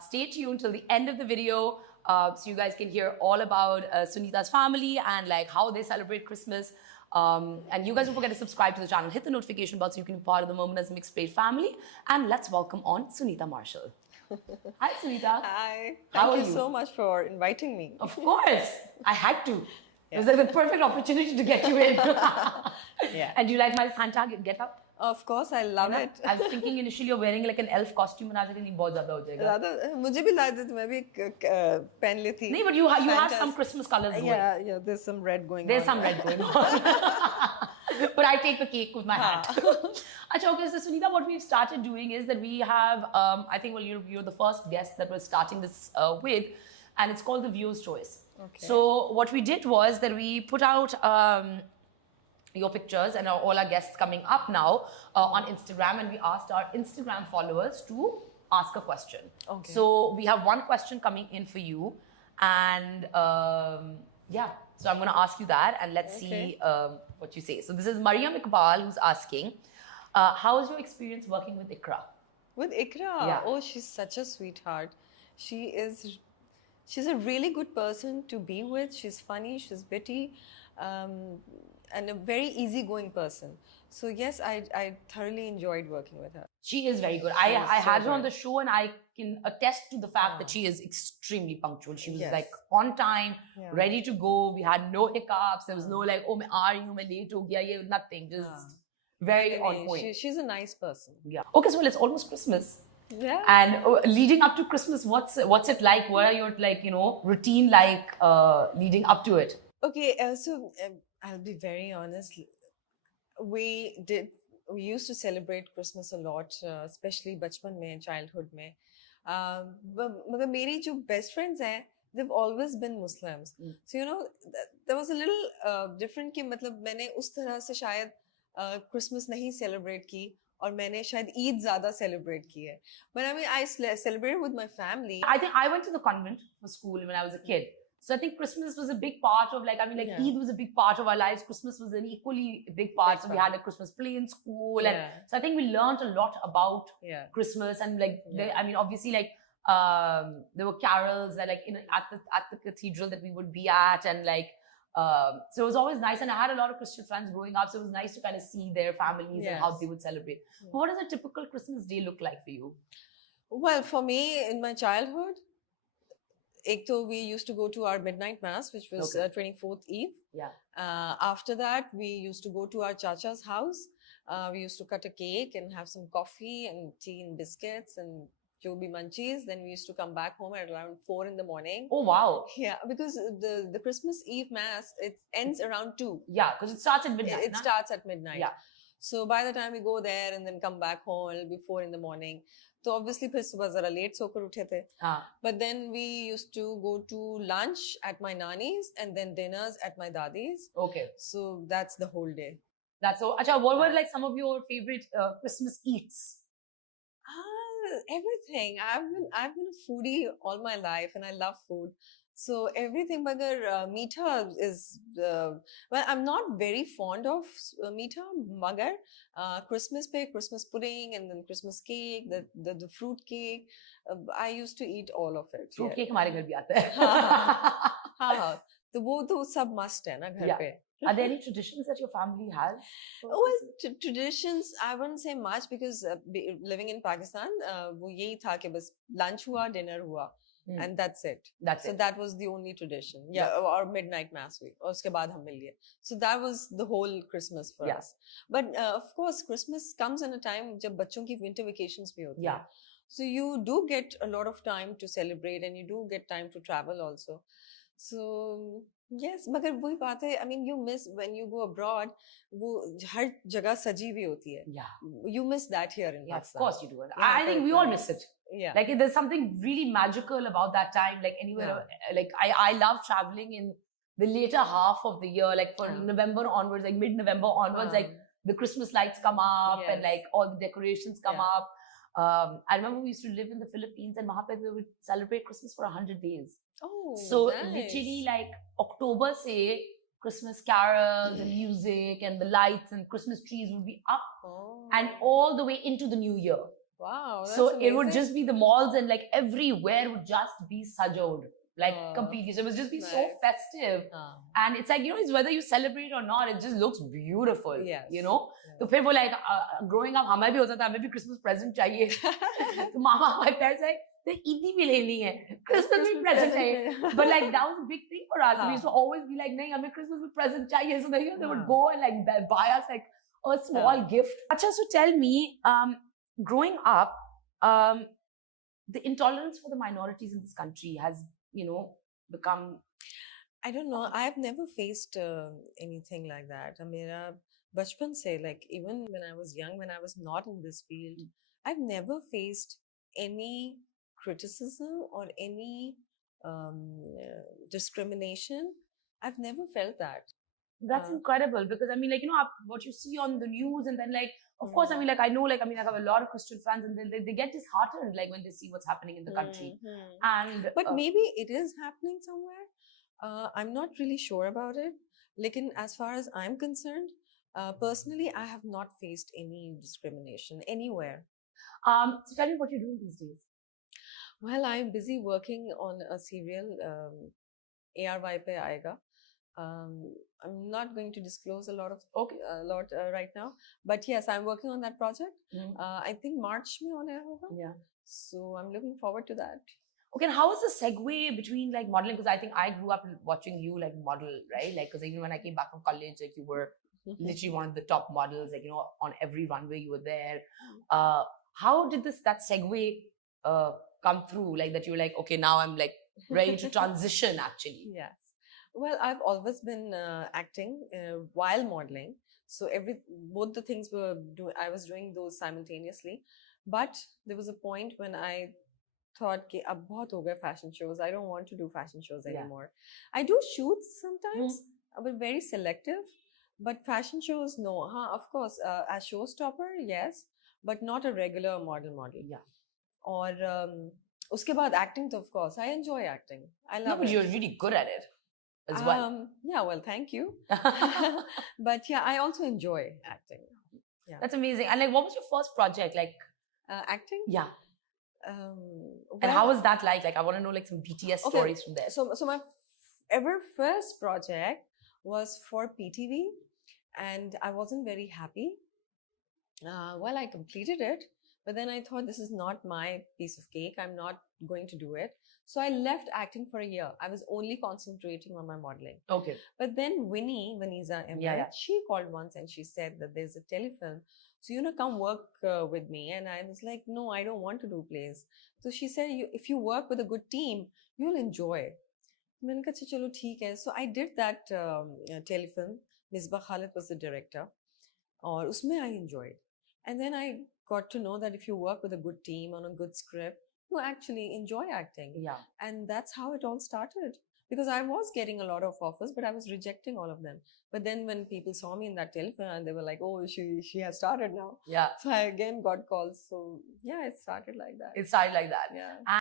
Stay tuned till the end of the video so you guys can hear all about Sunita's family and like how they celebrate Christmas. And you guys don't forget to subscribe to the channel, hit the notification bell so you can be part of the Moment as Mixed Plate family. And let's welcome on Sunita Marshall. Hi, Sunita. Hi. How Thank are you so much for inviting me. Of course. I had to. It was like the perfect opportunity to get you in. Yeah. And do you like my Santa get up? Of course, I love it. I was thinking initially you're wearing like an elf costume and I was like, बहुत ज़्यादा हो जाएगा. Rather, मुझे भी लगा था मैं भी पहन लेती. No, but you have some Christmas colors going. Yeah, there's some red going on. There's some red going on. But I take the cake with my hat. Achha, okay, so Sunita, what we've started doing is that we have, I think, well, you're the first guest that we're starting this with, and it's called the Viewer's Choice. Okay. So what we did was that we put out your pictures and all our guests coming up now on Instagram, and we asked our Instagram followers to ask a question. Okay. So we have one question coming in for you, and yeah, so I'm going to ask you that, and let's see what you say. So this is Mariam Iqbal who's asking, how is your experience working with Ikra? With Ikra? Yeah. Oh, she's such a sweetheart. She's a really good person to be with. She's funny, she's witty, and a very easygoing person. So yes, I thoroughly enjoyed working with her. She is very good. I had her on the show, and I can attest to the fact that she is extremely punctual. She was like on time, ready to go. We had no hiccups. There was no like, oh, main aa rahi hu, main late ho gaya, nothing. Just very on point. She's a nice person. Yeah. Okay, so well, it's almost Christmas. Yeah. And leading up to Christmas, what's it like? What are your routine like leading up to it? Okay, so I'll be very honest. We used to celebrate Christmas a lot, especially bachpan mein, childhood mein. But meri jo best friends hain, they've always been Muslims. So there was a little different कि मतलब मैंने उस तरह से शायद Christmas नहीं celebrate की और मैंने शायद ईद ज़्यादा celebrate की है. But I mean, I celebrated with my family. I think I went to the convent for school when I was a kid. So I think Christmas was a big part of Eid was a big part of our lives. Christmas was an equally big part. So we had a Christmas play in school. And so I think we learned a lot about Christmas. And obviously there were carols that at the cathedral that we would be at. And so it was always nice. And I had a lot of Christian friends growing up. So it was nice to kind of see their families and how they would celebrate. But what does a typical Christmas day look like for you? Well, for me, in my childhood, we used to go to our midnight mass, which was 24th Eve. Yeah. After that, we used to go to our chacha's house. We used to cut a cake and have some coffee and tea and biscuits and jobi munchies. Then we used to come back home at around 4 in the morning. Oh, wow. Yeah, because the Christmas Eve mass, it ends around 2. Yeah, because it starts at midnight. It starts at midnight. Yeah. So by the time we go there and then come back home, it'll be 4 in the morning. So obviously फिर सुबह जरा late सोकर उठे थे. But then we used to go to lunch at my nani's and then dinners at my dadi's. Okay. So that's the whole day. That's so. Achha, what were some of your favorite Christmas eats? Everything. I've been a foodie all my life and I love food. So everything, magar meetha is, well, I'm not very fond of meetha, magar Christmas pudding and then Christmas cake, the fruit cake, I used to eat all of it. Fruit cake हमारे घर भी आता है. हाँ, तो वो तो सब must है ना घर पे. Are there any traditions that your family has? Well, traditions, I wouldn't say much because living in Pakistan, वो यही था कि बस lunch हुआ, dinner हुआ. And that's it. So that was the only tradition. Yeah, or midnight mass week. और उसके बाद हम मिल गए. So that was the whole Christmas for us. But of course, Christmas comes in a time जब बच्चों की winter vacations भी होती है. So you do get a lot of time to celebrate and you do get time to travel also. So yes, मगर वही बात है. I mean, you miss when you go abroad. वो हर जगह सजी हुई होती है. Yeah. You miss that here in Pakistan. Of course you do. I think we all miss it. Yeah. Like there's something really magical about that time. Like anywhere, like I love traveling in the later half of the year. Like for November onwards, like mid-November onwards, like the Christmas lights come up and like all the decorations come up. I remember we used to live in the Philippines and वहाँ पे we would celebrate Christmas for 100 days. Oh, so nice. Literally like October se Christmas carols and music and the lights and Christmas trees would be up and all the way into the new year. Wow. So it would just be the malls and like everywhere would just be sajod, like completely. So it was just be so festive. And it's like, it's whether you celebrate or not, it just looks beautiful. Yes. So फिर वो like growing up हमें भी होता था, हमें भी Christmas present चाहिए. So my parents like, the Eid भी लेनी है, Christmas भी present चाहिए. But like that was a big thing for us. We used to always be like, नहीं हमें Christmas भी present चाहिए. So they would go and like buy us like a small gift. Acha, so tell me, growing up, the intolerance for the minorities in this country has, become... I don't know. I've never faced anything like that. Mera bachpan se, like even when I was young, when I was not in this field, I've never faced any criticism or any discrimination. I've never felt that. That's incredible, because I mean, like, what you see on the news, and then like, of course, I mean, like, I know, like, I mean, I have a lot of Christian fans, and then they get disheartened, like, when they see what's happening in the country. But maybe it is happening somewhere. I'm not really sure about it. Like, as far as I'm concerned, personally, I have not faced any discrimination anywhere. So tell me what you're doing these days. Well, I'm busy working on a serial, ARY pe aayega. I'm not going to disclose a lot right now, but yes, I'm working on that project. I think March mein aane hoga. Yeah. So I'm looking forward to that. Okay, and how was the segue between like modeling? Because I think I grew up watching you like model, right? Like, because even when I came back from college, like you were literally one of the top models, like, on every runway you were there. How did that segue come through? Like that you were like, okay, now I'm like ready to transition actually. Yes. Well, I've always been acting while modeling. So both the things I was doing those simultaneously. But there was a point when I thought, कि अब बहुत हो गए fashion shows. I don't want to do fashion shows anymore. I do shoots sometimes, but very selective. But fashion shows, no. Of course, as showstopper, yes, but not a regular model. Yeah. Or उसके बाद acting, of course, I enjoy acting. I love it. But you're really good at it as well. Yeah, well, thank you. But yeah, I also enjoy acting. Yeah. That's amazing. And like, what was your first project? Like acting? Yeah. And how was that like? Like, I want to know like some BTS stories from there. So my first project was for PTV, and I wasn't very happy. Well, I completed it, but then I thought this is not my piece of cake. I'm not going to do it. So I left acting for a year. I was only concentrating on my modeling. Okay. But then Vanessa Ahmed, she called once and she said that there's a telefilm. So, come work with me. And I was like, no, I don't want to do plays. So she said, if you work with a good team, you'll enjoy. So I did that telefilm. Misbah Khalid was the director. Or usme I enjoyed. And then I got to know that if you work with a good team on a good script, you actually enjoy acting. Yeah. And that's how it all started. Because I was getting a lot of offers, but I was rejecting all of them. But then when people saw me in that telefilm, they were like, oh, she has started now. Yeah. So I again got calls. So yeah, it started like that. It started like that. Yeah.